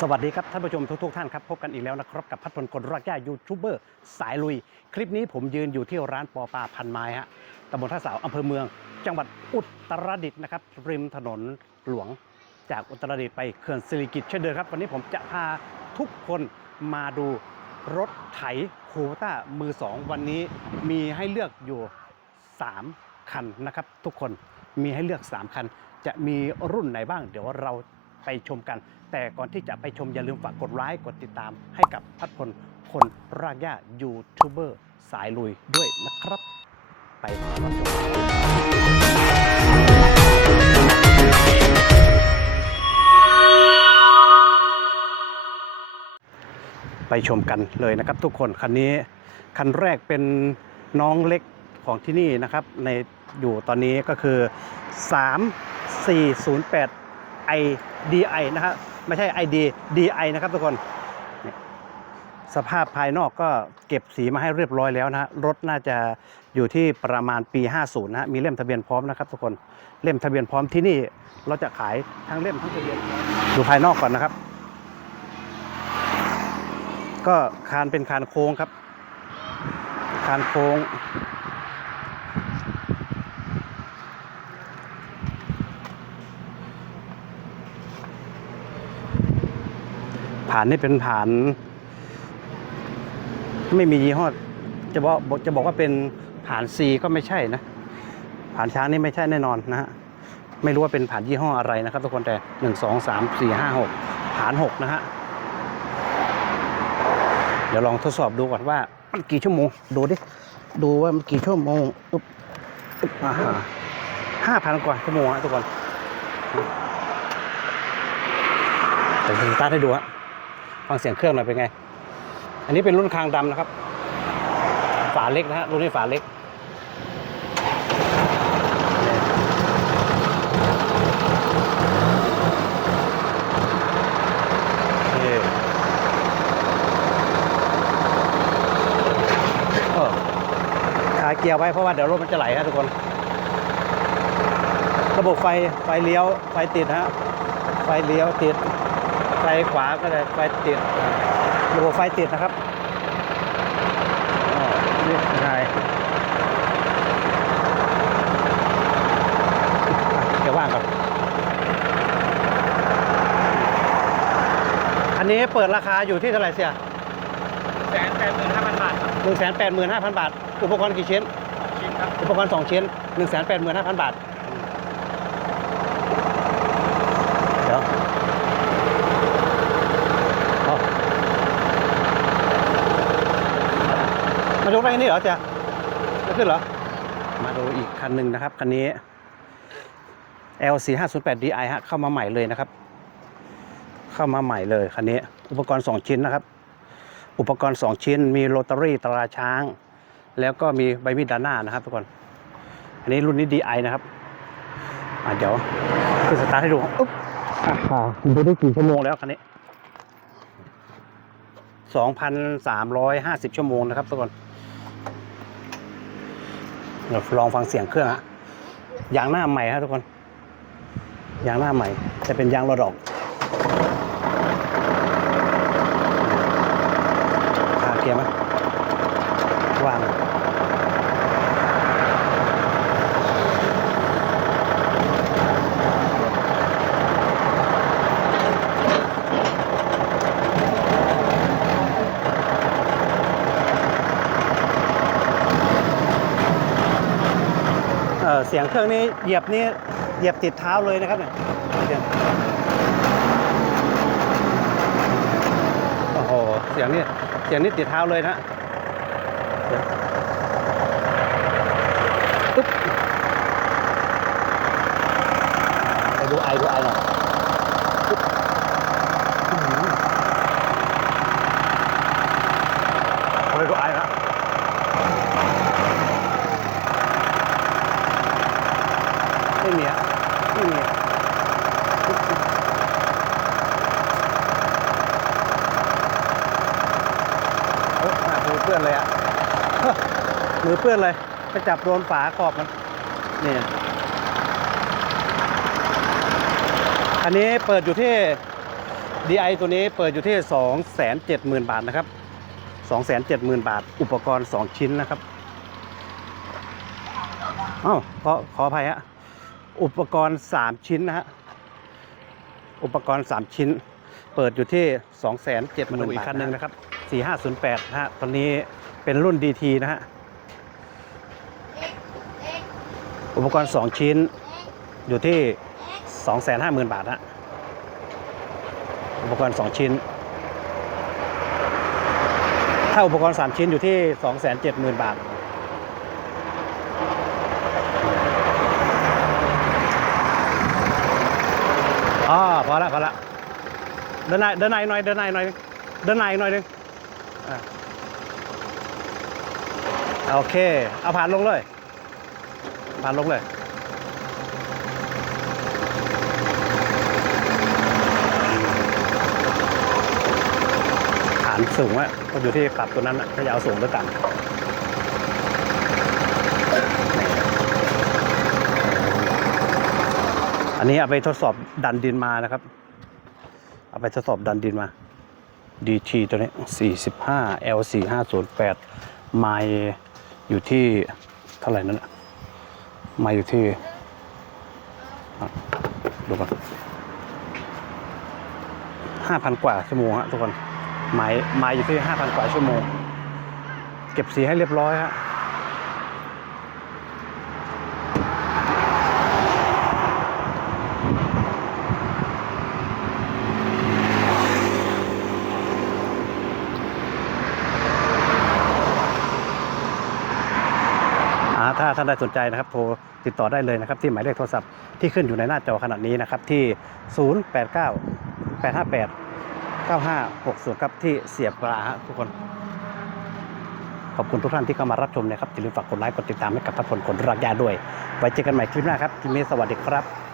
สวัสดีครับท่านผู้ชมทุกๆท่านครับพบกันอีกแล้วนะครับกับพัฒพลคนรักย่ายูทูบเบอร์สายลุย คลิปนี้ผมยืนอยู่ที่ร้านปอปลาพันไม้ฮะตำบลท่าสาวอำเภอเมือง จังหวัดอุตรดิตถ์นะครับริมถนนหลวงจากอุตรดิตถ์ไปเขื่อนสิริกิติ์เช่นเดิมครับวันนี้ผมจะพาทุกคนมาดูรถไถควต้ามือสองวันนี้มีให้เลือกอยู่ 3 คันนะครับ ทุกคนมีให้เลือก 3 คัน จะมีรุ่นไหนบ้าง เดี๋ยวเรา ไปชมกัน แต่ก่อนที่จะไปชมอย่าลืมฝากกดไลค์กดติดตามให้กับพัดพลคนรากหญ้ายูทูบเบอร์สายลุยด้วยนะครับ ไปรับชมไปชมกันเลยนะครับทุกคนคันนี้คันแรกเป็นน้องเล็กของที่นี่นะครับในอยู่ตอนนี้ก็คือ 3408 IDI นะครับไม่ใช่ ID DI นะครับทุกคน สภาพภายนอกก็เก็บสีมาให้เรียบร้อยแล้วนะรถน่าจะอยู่ที่ประมาณปี 50นะฮะมีเล่มทะเบียนพร้อมนะครับทุกคนเล่มทะเบียนพร้อมที่นี่เราจะขายทั้งเล่มทั้งทะเบียนดูภายนอกก่อนนะครับ ก็คานเป็นคานโค้งครับ คานโค้งานนี่เป็นผ่าน ไม่มียี่ห้อจะบอกจะบอกว่าเป็นผ่าน C ก็ไม่ใช่นะผ่านช้างนี่ไม่ใช่แน่นอนนะฮะไม่รู้ว่าเป็นผ่านยี่ห้ออะไรนะครับทุกคนแต่หนึ่งสองสามสี่ห้าหกผ่านหกนะฮะเดี๋ยวลองทดสอบดูก่อนว่ามันกี่ชั่วโมงดูดิดูว่ามันกี่ชั่วโมงอุ๊บอุ๊บอ่าห้าพันกว่าชั่วโมงฮะทุกคนแต่ผมตาร์ทให้ดูฮะ ฟังเสียงเครื่องหน่อยเป็นไง อันนี้เป็นรุ่นคางดำนะครับ ฝาเล็กนะฮะรุ่นนี้ฝาเล็กเออขาเกียร์ไว้เพราะว่าเดี๋ยวรถมันจะไหลฮะทุกคน ระบบไฟไฟเลี้ยวไฟติดฮะไฟเลี้ยวติด ฟขวาก็ได้ไฟติดอ่าระบบไฟติดนะครับอ๋อนี่ไงเดี๋ยวว่างก่อนอันนี้เปิดราคาอยู่ที่เท่าไหร่เสียแสนแปดหมื่นห้าพันบาทครับหนึ่งแสนแปดหมื่นห้าพันบาท อุปกรณ์กี่ชิ้น ชิ้นครับ อุปกรณ์สองชิ้นหนึ่งแสนแปดหมื่นห้าพันบาทเดี๋ยวเอา มาดูไปนี่เหรอเจ๊ะไม่ขึ้นเหรอ มาดูอีกคันหนึ่งนะครับ คันนี้ LC 508 DI ฮะ เข้ามาใหม่เลยนะครับ เข้ามาใหม่เลยคันนี้ อุปกรณ์ 2 ชิ้นนะครับ อุปกรณ์ 2 ชิ้น มีโรตารี่ตราช้าง แล้วก็มีใบมีดด้านหน้านะครับทุกคน อันนี้รุ่นนี้ DI นะครับอะเดี๋ยวขึ้นสตาร์ทให้ดูอุ๊บอ่าดูได้กี่ชั่วโมงแล้วคันนี้ 2,350 ชั่วโมงนะครับทุกคน เราลองฟังเสียงเครื่องฮะยางหน้าใหม่ครับทุกคน ยางหน้าใหม่ จะเป็นยางระดอกขาเกียร์ไหมว่าง เสียงเครื่องนี้เหยียบนี่เหยียบติดเท้าเลยนะครับเนี่ยเสียงโอ้โหเสียงนี่เสียงนี่ติดเท้าเลยนะปุ๊บไปดูไอดูไอหน่อยปึ๊บอื้อหือไปดูไอนะ ไม่มีอะไม่มีอะโอ้หน้ามื อเปื้อนเลยอะมือเปื้อนเลย ไปจับโดนฝาขอบมันนี่อันนี้เปิดอยู่ที่ DI ตัวนี้เปิดอยู่ที่ 270,000 บาทนะครับ 270,000 บาท อุปกรณ์ 2 ชิ้นนะครับอ้าวขอขออภัยฮะอุปกรณ์ 3 ชิ้นนะฮะอุปกรณ์ 3 ชิ้น เปิดอยู่ที่ 270,000 บาทอีกคันหนึ่งนะครับ 4508นะฮะตอนนี้เป็นรุ่น DT นะฮะ อุปกรณ์ 2 ชิ้นอยู่ที่ 250,000 บาทฮะอุปกรณ์ 2 ชิ้น ถ้าอุปกรณ์ 3 ชิ้นอยู่ที่ 270,000 บาท อ๋อพอละพอละเดินในเดินในหน่อยเดินในหน่อยเดินในหน่อยหนึงอะ โอเค เอาผ่านลงเลย ผ่านลงเลย ฐานสูงอะก็อยู่ที่ปรับตัวนั้นอะก็จะเอาสูงหรือต่ำอันนี้เอาไปทดสอบดันดินมานะครับ เอาไปทดสอบดันดินมา DT ตัวนี้ 45 L 4508 ไมล์ อยู่ที่เท่าไหร่นั่นอะไมล์อยู่ที่ดูก่อน5,000กว่าชั่วโมงฮะทุกคนไม้ไม้อยู่ที่ห้าพันกว่าชั่วโมง เก็บสีให้เรียบร้อยฮะอ่าถ้าท่านใดสนใจนะครับ โทรติดต่อได้เลยนะครับที่หมายเลขโทรศัพท์ที่ขึ้นอยู่ในหน้าจอขณะนี้นะครับที่ 089 858 9560ครับที่เสียบปลาฮะทุกคน ขอบคุณทุกท่านที่เข้ามารับชมนะครับอย่าลืมฝากกดไลค์กดติดตามให้กับทัพพลคนรักยาด้วย ไว้เจอกันใหม่คลิปหน้าครับคลิปนี้สวัสดีครับ